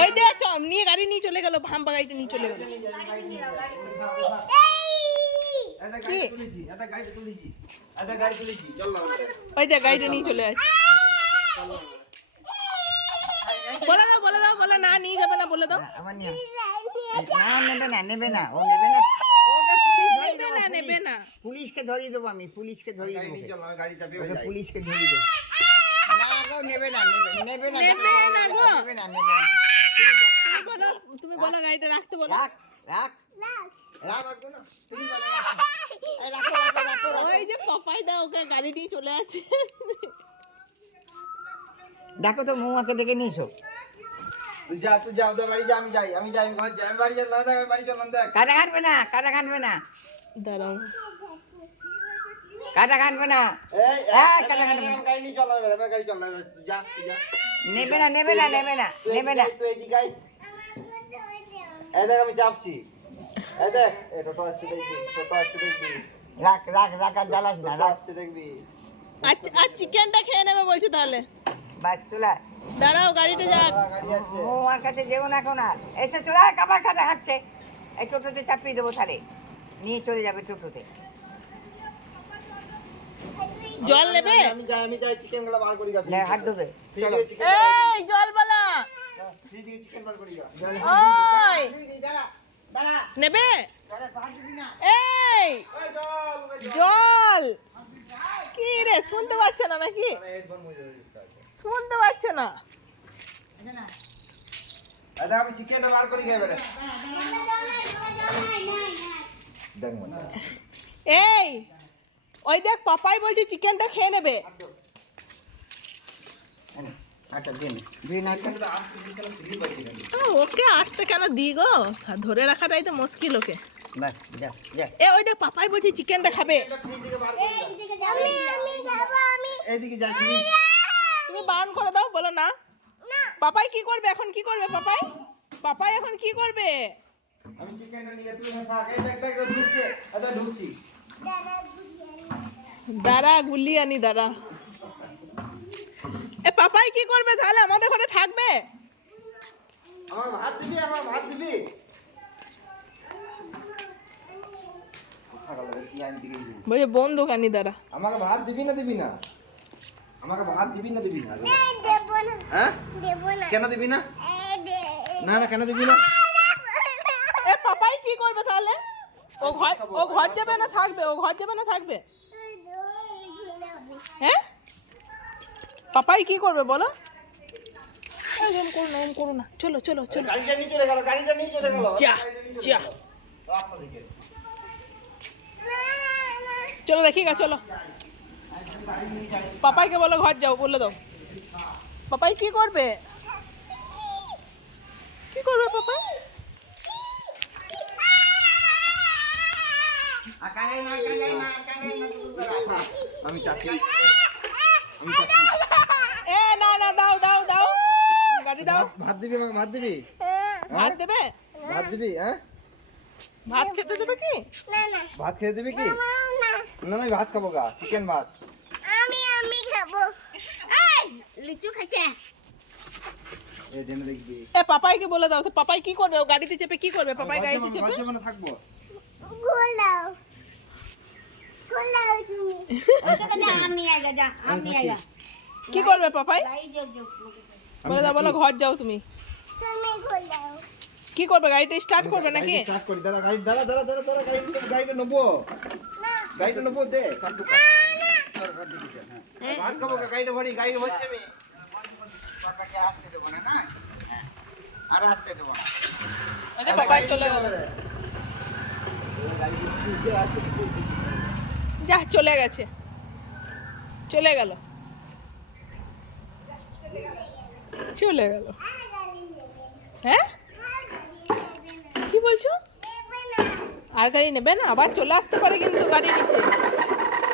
ওই দেখ চ, নিয়ে গাড়ি নিয়ে চলে গেল গাড়িটা নিয়ে চলে গেল। ওই দেখ গাড়িটা নিয়ে চলে বলে দাও বলে দাও বলে না নিয়ে যাবে না বলে দাও। না নেবে না নেবে না ও নেবে না। ধরিয়ে নেবে দেবো, না নেবে পুলিশ। না। পুলিশকে ধরিয়ে দেবো আমি পুলিশকে ধরিয়ে দেবো পুলিশকে ধরিয়ে দেবো। না নেবে না নেবে নেবে না নেবে না গো। নেবে না নেবে না। তুমি বলো গাড়িটা রাখতে বলো। রাখ রাখ। রাখ রাখব না। তুমি বলো রাখো। এই রাখো রাখো রাখো রাখো। ওই যে পপাই দাও ওকে গাড়ি নিয়ে চলে যাচ্ছে। দেখো তো মৌমাকে ডেকে নিয়েছো। তুই যা তুই যা ওদের বাড়ি যা আমি যাই আমি যাই আমি ঘর যাই আমি বাড়ি যাই না দেখ আমি বাড়ি চললাম দেখ। কাদা ঘাটবে না কাদা ঘাটবে না। দাঁড়াও। কাদা ঘাটবে না হ্যাঁ, গাড়ি নিয়ে চললাম এবার গাড়ি চললাম যা যা। নেবে না নেবে না নেবে না নেবে না। তুই এদিকে আয়। এই দেখ আমি চাপছি। এই দেখ এই টোটো আসছে দেখবি টোটো আসছে দেখবি। রাখ রাখ রাখ আর জ্বালাস না রাখ। আসছে দেখবি। আচ্ছা আর চিকেনটা খেয়ে নেবে বলছে তাহলে। দাঁড়াও গাড়িটা যাক। আসছে। মৌমার কাছে যেও না এখন আর। এসে চলে কাবার হাঁটছে। এই টোটোতে চাপিয়ে দেবো তাহলে। নিয়ে চলে যাবে টোটোতে। জল নেবে? আমি যাই আমি যাই চিকেনগুলো বার করি গা নে, হাত ধোবে। এই জল বলা। ফ্রি থেকে চিকেন বার করি গা। ওই। দাঁড়া দাঁড়া নেবে? এই। জল কি রে শুনতে পাচ্ছে না নাকি? শুনতে পাচ্ছে না। এখানে আয়। এই দেখ আমি চিকেনটা বার করি গা এবারে। এই। ওই দেখ পাপাই বলছে চিকেনটা খেয়ে নেবে। আচ্ছা ওকে আসতে কেন দি গো? ধরে রাখাটাই তো মুশকিল ওকে। বাস যা যা। এ ওই দেখ পাপাই বলছে চিকেনটা খাবে। তুমি বারণ করে দাও বলো না। পাপাই কি করবে? এখন কি করবে পাপাই? পাপাই এখন কি করবে? আমি চিকেনটা নিয়ে তুই থাক। এই দেখ দেখ দেখ, ঢুকছে। এটা ঢুকছি। দাঁড়া গুলি আনি দাঁড়া। এ পাপাই কি করবে তাহলে? আমাদের ঘরে থাকবে? ভাত দিবি আমার ভাত দিবি। কোথা গেল রে? কি আমি দিকে দিবি? বলছে বন্দুক আনি দাঁড়া। আমাকে ভাত দিবি না দিবি না? আমাকে ভাত দিবি না দিবি না? হ্যাঁ? কেন দিবি না? না না কেন দিবি না? এ পাপাই কি করবে তাহলে? ও ঘর ও ঘর যাবে না থাকবে ও ঘর যাবে না থাকবে হ্যাঁ পাপাই কি করবে বলো? এরম করো না এরম করো না। চলো চলো চলো। গাড়িটা নিয়ে চলে গেল গাড়িটা নিয়ে চলে গেল। যা যা। চলো দেখি গা চলো। পাপাইকে বলো ঘর যাও বলে দাও। পাপাই কি করবে? কি করবে না আমি চাচ্ছি এ না না দাও দাও দাও। গাড়ি দাও। ভাত দিবি আমাকে? ভাত দিবি? ভাত দেবে? ভাত দিবি হ্যাঁ? ভাত খেতে দেবে কি? ভাত খেতে দিবি কি? না না ভাত খাব গা চিকেন ভাত। আমি আমি খাব। লিচু খাচ্ছে। এ পাপাইকে বলে দাও তো পাপাই কি করবে? গাড়িতে চেপে কি করবে? পাপাই গাড়িতে চেপে? না থাকব গোলাও গোলাও তুমি আমি আগে যা আমি আগে কি করবে পাপাই? বলে দাও বলো ঘর যাও তুমি। তুমি কি করবে গাড়িটা স্টার্ট করবে নাকি? স্টার্ট করি দাঁড়া গাড়ি দাঁড়া দাঁড়া দাঁড়া দাঁড়া গাড়ি গাড়িটা নেব। গাড়িটা নেব দে ভাত খাব গাড়িটা ভরি গাড়ি হচ্ছে আমি। আসতে দেবো না না হ্যাঁ। আর আসতে দেবো না। পাপাই চলে গেল। যা, চলে গেছে। চলে গেল। চলে গেল। হ্যাঁ? কি বলছো? আর গাড়ি নেবে না, আবার চলে আসতে পারে কিন্তু গাড়ি নিতে।